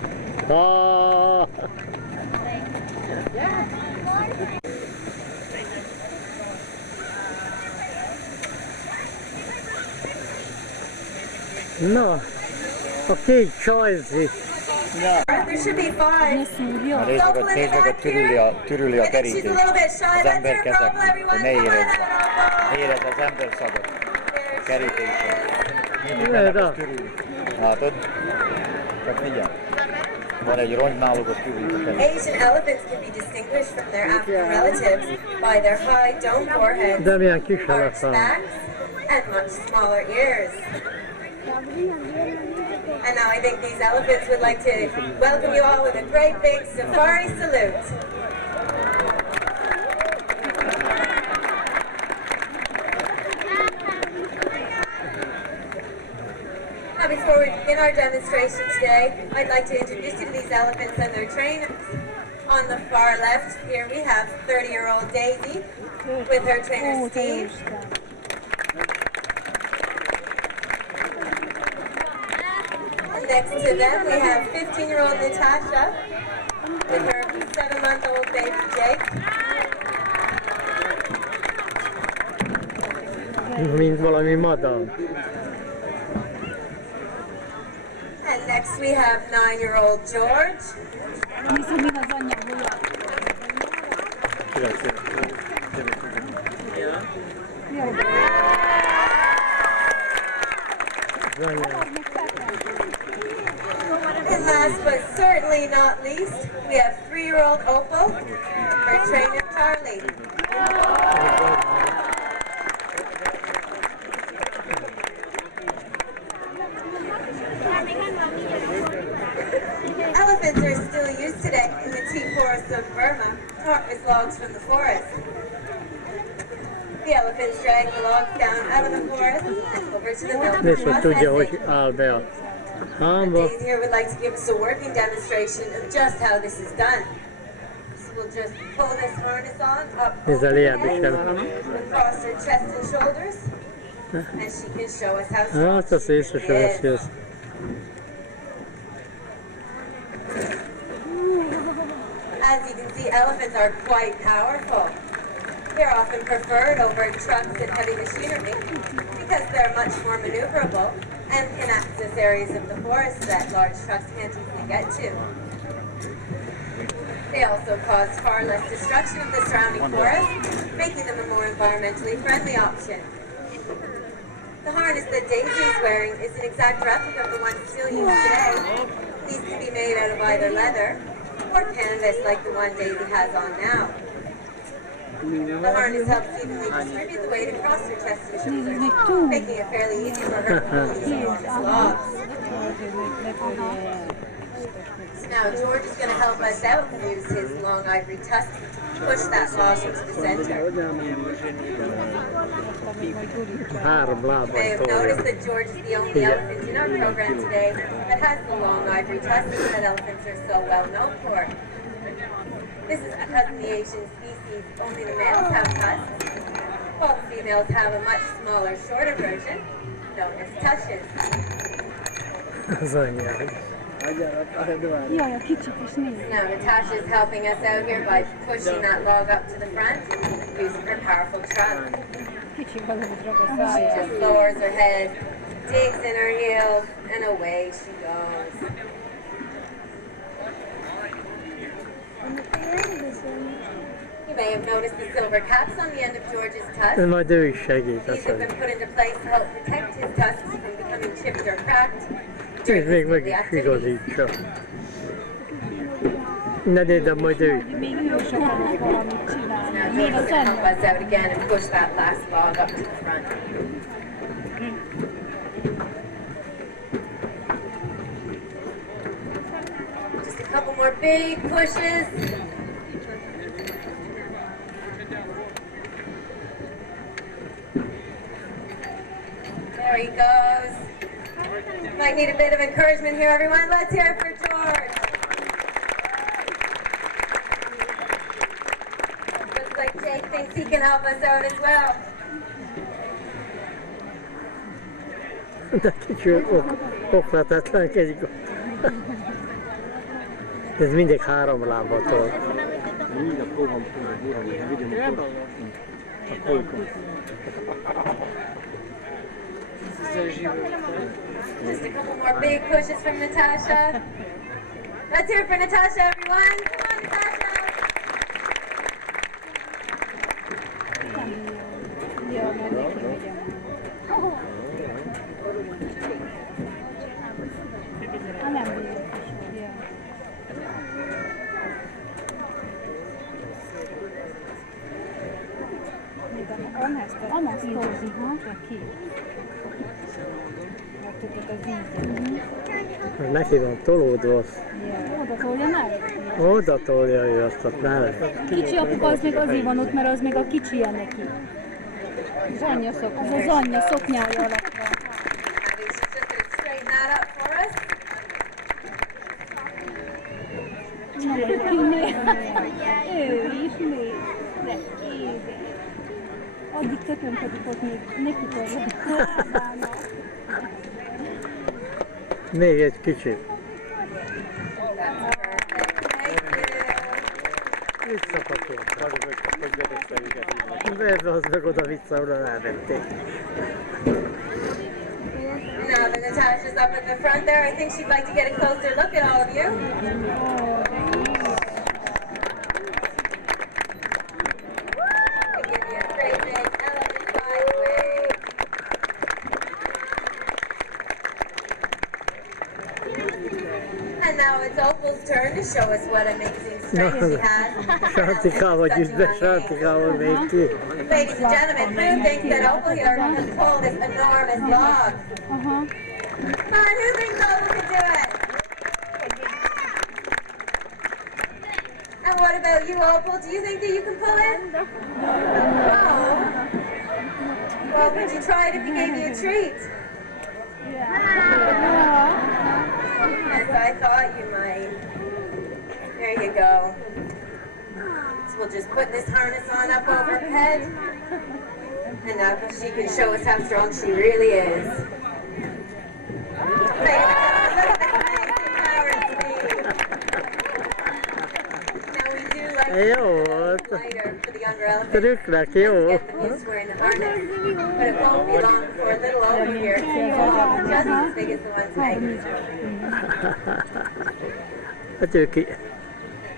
Na, a kék csajzi. There should be 5. Nézd meg, hogy türüli a kerítést. Az ember kezek, hogy ne érezd az ember szagot a kerítésen. Mindig mennek, az türüli. Látod? Csak figyelj. Van egy rongy náluk, az türüli a kerítésen. Asian elephants can be distinguished from their African relatives by their high dome foreheads, De milyen kis arched elefánt. backs, and much smaller ears. And now I think these elephants would like to welcome you all with a great big safari salute. Now before we begin our demonstration today, I'd like to introduce you to these elephants and their trainers. On the far left here we have 30-year-old Daisy with her trainer Steve. Next to them, we have 15-year-old Natasha with her 7-month-old baby Jake. Mint valami madam. And next we have 9-year-old George. And last but certainly not least, we have 3-year-old Opal, her trainer Charlie. Elephants are still used today in the tea forests of Burma to harvest logs from the forest. The elephants drag the logs down out of the forest and over to the mill Nézd, for hogy tudja, hogy processing. áll be a hámba. Daisy here would like to give us a working demonstration of just how this is done. So we'll just pull this harness on up Nézd, over eljebb the is head, nem. across her chest and shoulders, and she can show us how strong Hát, azt észre se veszi ezt. As you can see, elephants are quite powerful. They're often preferred over trucks and heavy machinery because they're much more maneuverable and can access areas of the forest that large trucks can't easily get to. They also cause far less destruction of the surrounding forest, making them a more environmentally friendly option. The harness that Daisy is wearing is an exact replica of the one still used today. These can be made out of either leather or canvas like the one Daisy has on now. The harness helps evenly distribute the weight across her chest and shoulders, making it fairly easy for her to pull these enormous logs. So now George is going to help us out and use his long ivory tusk to push that log into the center. Három You may lábon have tolja. noticed that George is the only elephant in our program today that has the long ivory tusks that elephants are so well known for. This is because in the Asian species, only the males have tusks, while the females have a much smaller, shorter version, known as tushes. Az anyja. Jaj, a kicsik is néz. Now Natasha is helping us out here by pushing that log up to the front using her powerful trunk. Kicsi valódra a She szája. just lowers her head, digs in her heels, and away she goes. You may have noticed the silver caps on the end of George's tusk. De majd ő is segít, These azt have mondja. been put into place to help protect his tusks from becoming chipped or cracked És during még his meg daily is activities. igazítsa. De majd ő. Még ő is akarok valamit Now csinálni. George Még is a going to help szemben. us out again and push that last log up to the front. Just a couple more big pushes. There he goes. Might need a bit of encouragement here, everyone. Let's hear it for George. Looks like Jake thinks he can help us out as well. De kicsi okletetlenkedik. Ez mindig három lábbal tol. Lì come un po' vediamo un po'. Just a couple more big pushes from Natasha. Let's hear it for Natasha, everyone. Come on, Natasha. Neki van tolódva. Oda tolja meg. Oda tolja ő azt a mellett. Kicsi apuka az még azért van ott, mert az még a kicsije neki. Az anyja szoknya. Az az anyja szoknyája alatt van. Ő is még. De édes. Addig tökönködik ott még. Neki tolja. Még egy kicsit. Visszapatolták. De az meg oda-vissza oda elvették. Now that Natasha's up at the front there, I think she'd like to get a closer look at all of you. Give you a great big elephant fly away. And now it's Opal's turn to show us what amazing strength she has. Sántikával gyűjt be, Sántikával még ki. Ladies and gentlemen, who thinks that Opal here can pull this enormous log? Come on, who thinks Opal can do it? And what about you, Opal? Do you think that you can pull it? No. Well, would you try it if he gave you a treat? Yes, I thought you might. There you go. So we'll just put this harness on up over her head. And now she can show us how strong she really is. Ladies and gentlemen, look at this amazing power and speed. Now we do like to lighter for the younger elephants. Trükknek jó. Get them used to wearing the harness. But it won't be long for a little over here. Just as big as the ones hanging. Hát ő ki.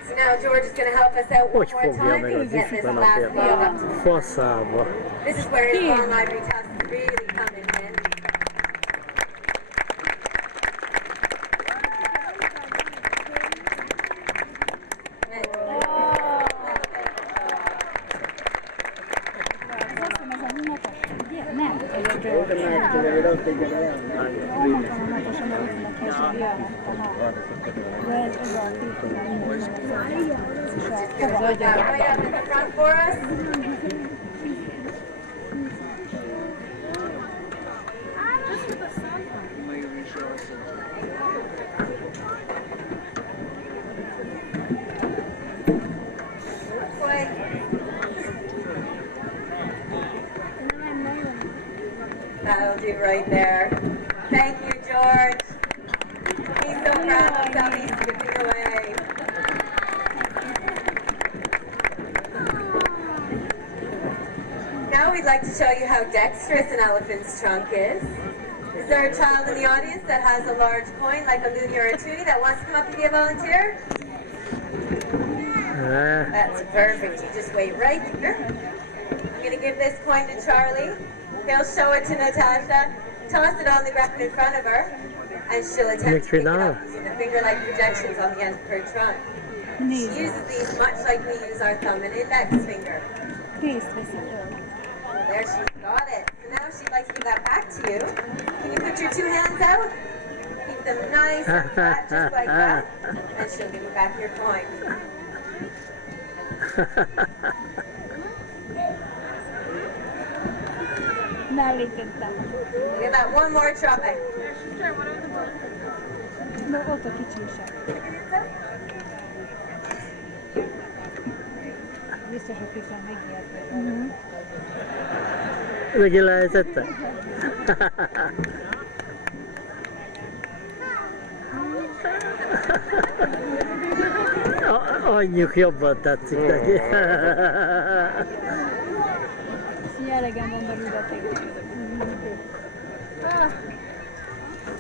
So now George is going to help us out one Hogy more fogja time meg to az get this iszben last napját? log up to the Faszába. This is where his long ivory tusks really come in handy. Right up in the front for us. That'll do right there. Thank you, George. He's so proud of himself, he's skipping away. Now we'd like to show you how dexterous an elephant's trunk is. Is there a child in the audience that has a large coin, like a loonie or a toonie, that wants to come up and be a volunteer? That's perfect. You just wait right here. I'm going to give this coin to Charlie. He'll show it to Natasha, toss it on the ground in front of her, and she'll attempt to pick it up using the finger-like projections on the end of her trunk. She uses these much like we use our thumb and index finger. There, she's got it. So now she'd like to give that back to you. Can you put your two hands out? Keep them nice and flat, just like that. And she'll give you back your coin. Give that one more try. Biztos, hogy hiszen megijedt. Megint lehetette? anyjuk jobban tetszik neki. Jelegem van belőle.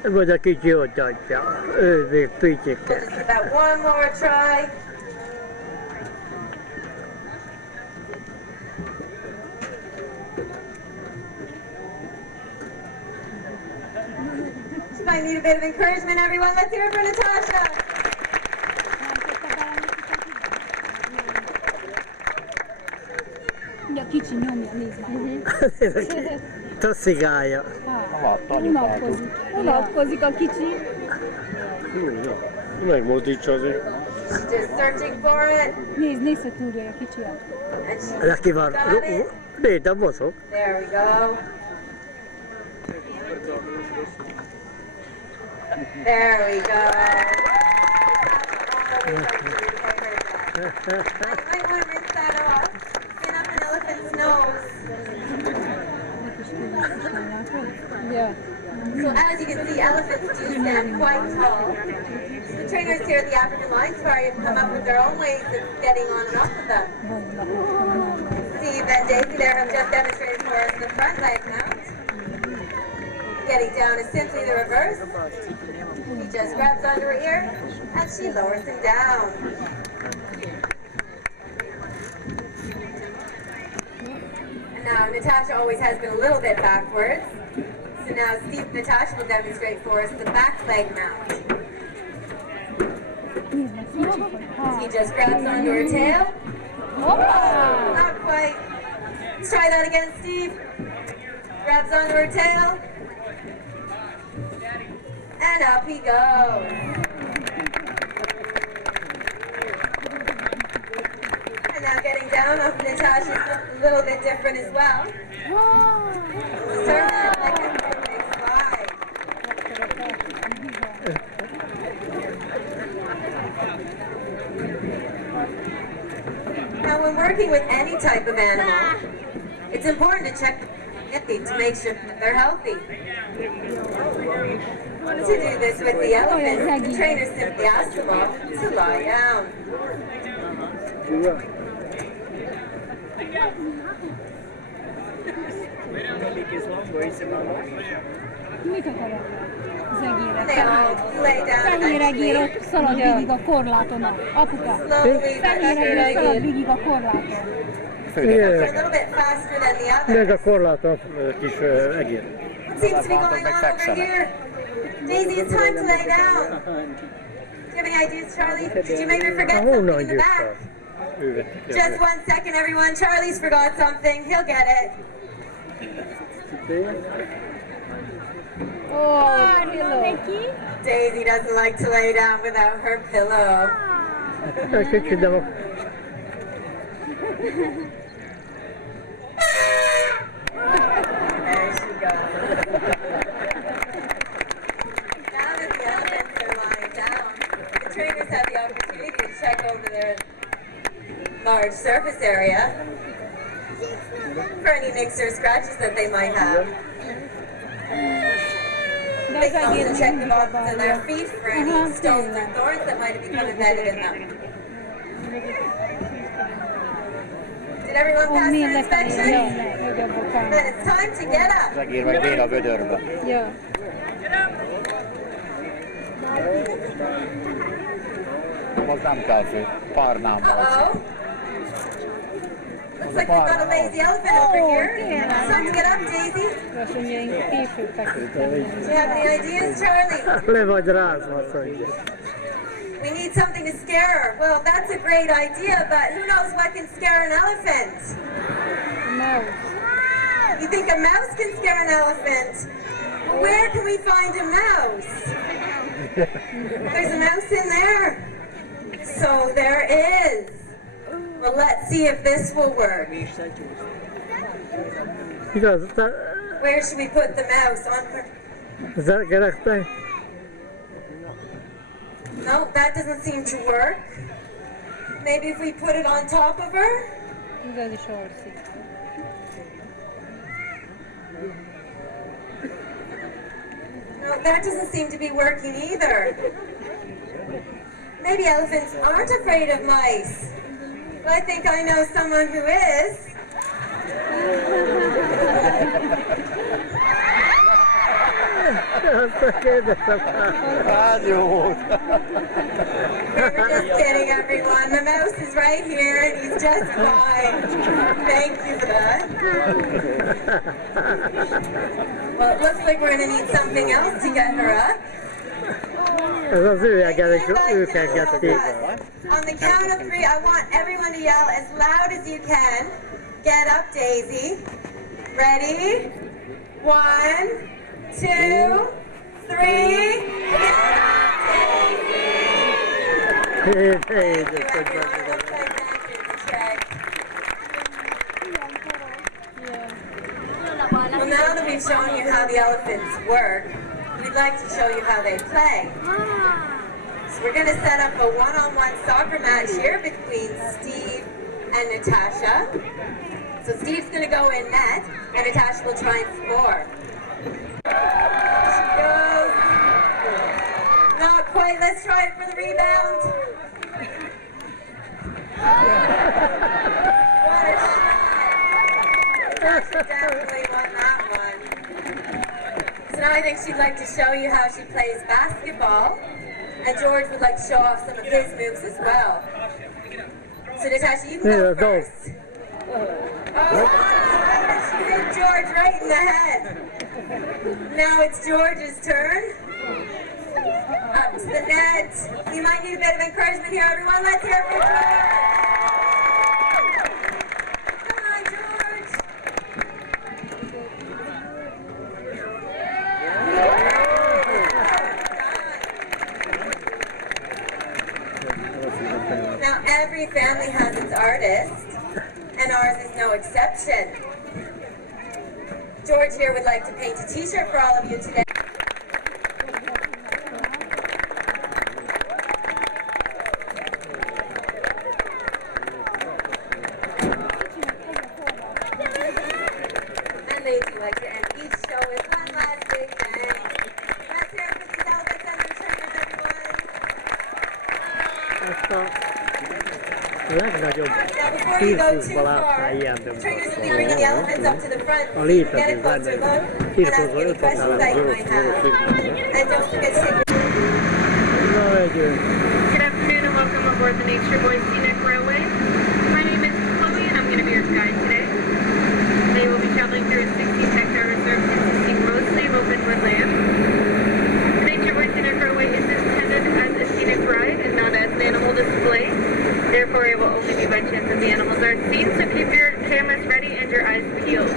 Vagy a kicsi ott adja, ő még picsike. Just give that one more try. She might need a bit of encouragement, everyone. Let's hear it for Natasha. Ja, kicsi nyomja, nézd már. Tosszigálja. Unatkozik. Unatkozik a kicsi. Megmozdítsa azért. She's just searching for it. Nézd, hogy túrja a kicsi. And she Neki van, got it. nézd, a mozog. There we go. There we go. I might want to rinse that off. Clean up an elephant's nose. Ja. So as you can see, elephants do stand quite tall. The trainers here at the African Lion Safari have come up with their own ways of getting on and off of them. Steve and Daisy there have just demonstrated for us the front leg mount. Getting down is simply the reverse. He just grabs under her ear and she lowers him down. And now Natasha always has been a little bit backwards. So now Steve and Natasha will demonstrate for us the back leg mount. He just grabs onto her tail. Not quite. Let's try that again, Steve. Grabs onto her tail. And up he goes. And now getting down off Natasha's a little bit different as well. Certainly like a big slide. Now when working with any type of animal, it's important to check the to make sure that they're healthy. To do this with the elephant, the trainer simply asks them all to lie down. Mit akarok? Zegére. They all lay down. Fehéregér ott szalad végig a korláton. Apuka. Slowly, Fehéregér szalad végig a korláton. a little bit faster than the Nézd others. a korláton kis egér. Seems to be going on over here. Daisy, it's time to lay down. Do you have any ideas, Charlie? Did you maybe forget something in the back? Just 1 second, everyone. Charlie's forgot something. He'll get it. Oh, neki. Daisy doesn't like to lay down without her pillow. Kicsit, de There she goes. Now that the elephants are lying down, the trainers have the opportunity to check over their large surface area for any nicks or scratches that they might have. They can also check the bottoms of their feet for any stones or thorns that might have become embedded in them. Did everyone pass their inspection? Then it's time to get up. Az egér meg bér a vödörbe. Ja. Az nem kell fő. Parnám az. Uh-oh. Looks like we've got a lazy elephant over here. It's time to get up, Daisy. Versenyeink később feküdtem. Do you have any ideas, Charlie? le vagy rázva, szóval. We need something to scare her. Well, that's a great idea, but who knows what can scare an elephant? Mouse. You think a mouse can scare an elephant? Well, where can we find a mouse? There's a mouse in there. So there is. Well, let's see if this will work. Igaz, Where should we put the mouse? On her? kerekbe? No, that doesn't seem to work. Maybe if we put it on top of her? Ez is alszik. No, that doesn't seem to be working either. maybe elephants aren't afraid of mice. But I think I know someone who is. We're just kidding, everyone. The mouse is right here and he's just fine. Thank you for that. Well, it looks like we're going to need something else to get her up. Ez az ő őket gették. On the count of 3, I want everyone to yell as loud as you can. Get up, Daisy. Ready? 1, 2, 3. Get up, Daisy! Hey, Looks like dancing check. Well, now that we've shown you how the elephants work, we'd like to show you how they play. So we're going to set up a one-on-one soccer match here between Steve and Natasha. So Steve's going to go in net, and Natasha will try and score. She goes. Not quite. Let's try it for the rebound. What a shot. Natasha definitely won that one. So now I think she'd like to show you how she plays basketball. And George would like to show off some of his moves as well. So Natasha, you can go first. Oh, she hit George right in the head. Now it's George's turn. Up to the net. You might need a bit of encouragement here, everyone. Let's hear it for George. Come on, George. Now every family has its artist, and ours is no exception. George here would like to paint a t-shirt for all of you today. And they do like to end each show with one last big bang. Let's hear it for these elephants and their trainers, everyone. A legnagyobb Now before you go too cirkuszban láttam far, ilyen trainers will be bringing the elephants up to the front so a you can get a létező closer benne look and ask cirkuszban any 5 questions that you might have. And don't forget to Na, megyünk. Good afternoon and welcome aboard the Nature Boy Scenic Railway. My name is Chloe and I'm going to be your guide today. They will be traveling through a 16-hectare reserve consisting mostly of open woodland. The Nature Boy Scenic Railway is intended as a scenic ride and not as an animal display. Therefore, it will only be by chance that the animals are seen, so keep your cameras ready and your eyes peeled.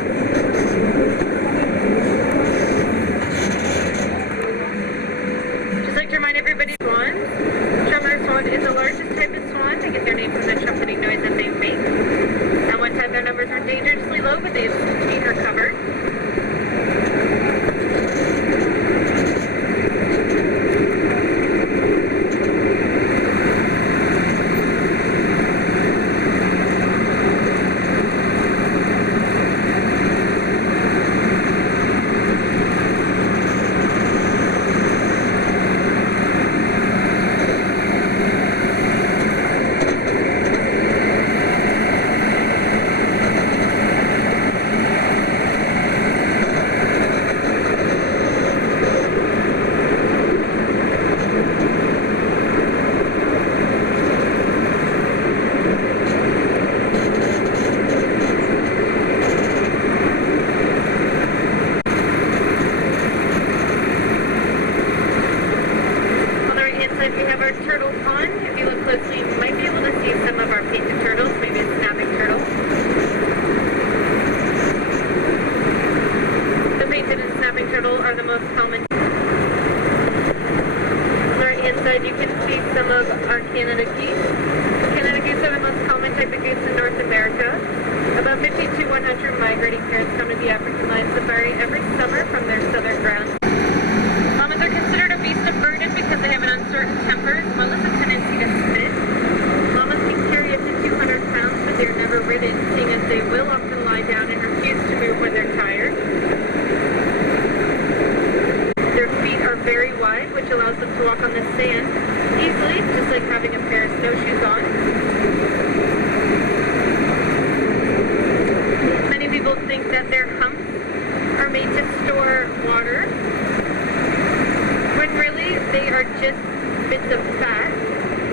Just like to remind everybody, swans. Trumpeter swan is the largest type of swan. They get their name from the trumpeting noise that they make. At one time, their numbers were dangerously low, but they have since been recovered. You can see some of our Canada geese. Canada geese are the most common type of geese in North America. About 50 to 100 migrating parents come to the African lion safari every summer from their southern grounds. Llamas are considered a beast of burden because they have an uncertain temper as well as a tendency to spit. Llamas can carry up to 200 pounds, but they are never ridden, seeing as they will often lie down and refuse to move when they're tired. Their feet are very wide, which allows them to walk on the sand easily, just like having just bits of fat,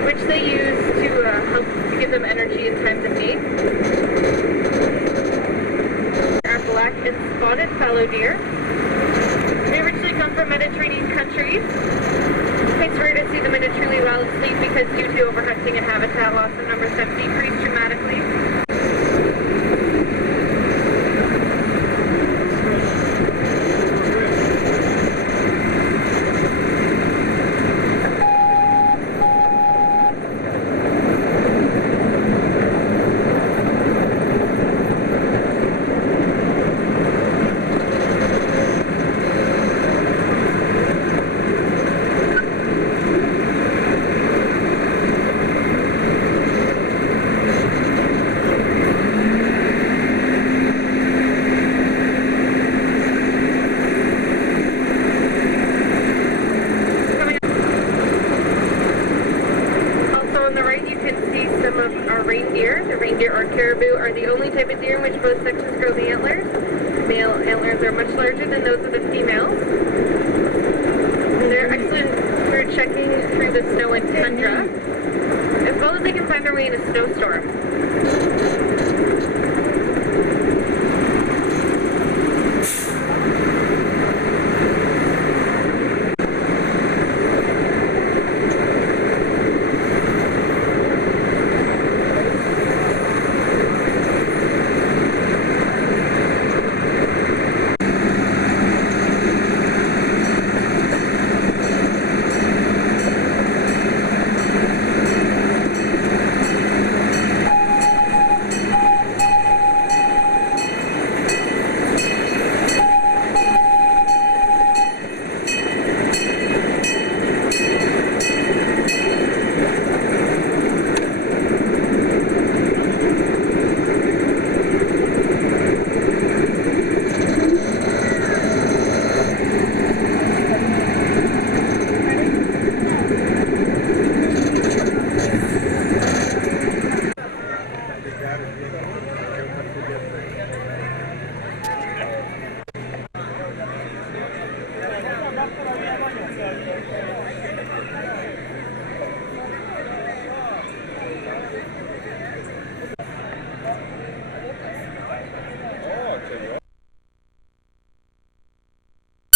which they use to help to give them energy in times of need. Our black and spotted fallow deer. They originally come from Mediterranean countries. It's rare to see them in a truly wild state because due to overhunting and habitat loss, the numbers have decreased dramatically. Are the only type of deer in which both sexes grow the antlers. Male antlers are much larger than those of the females. They're excellent for checking through the snow and tundra. As well as they can find their way in a snowstorm.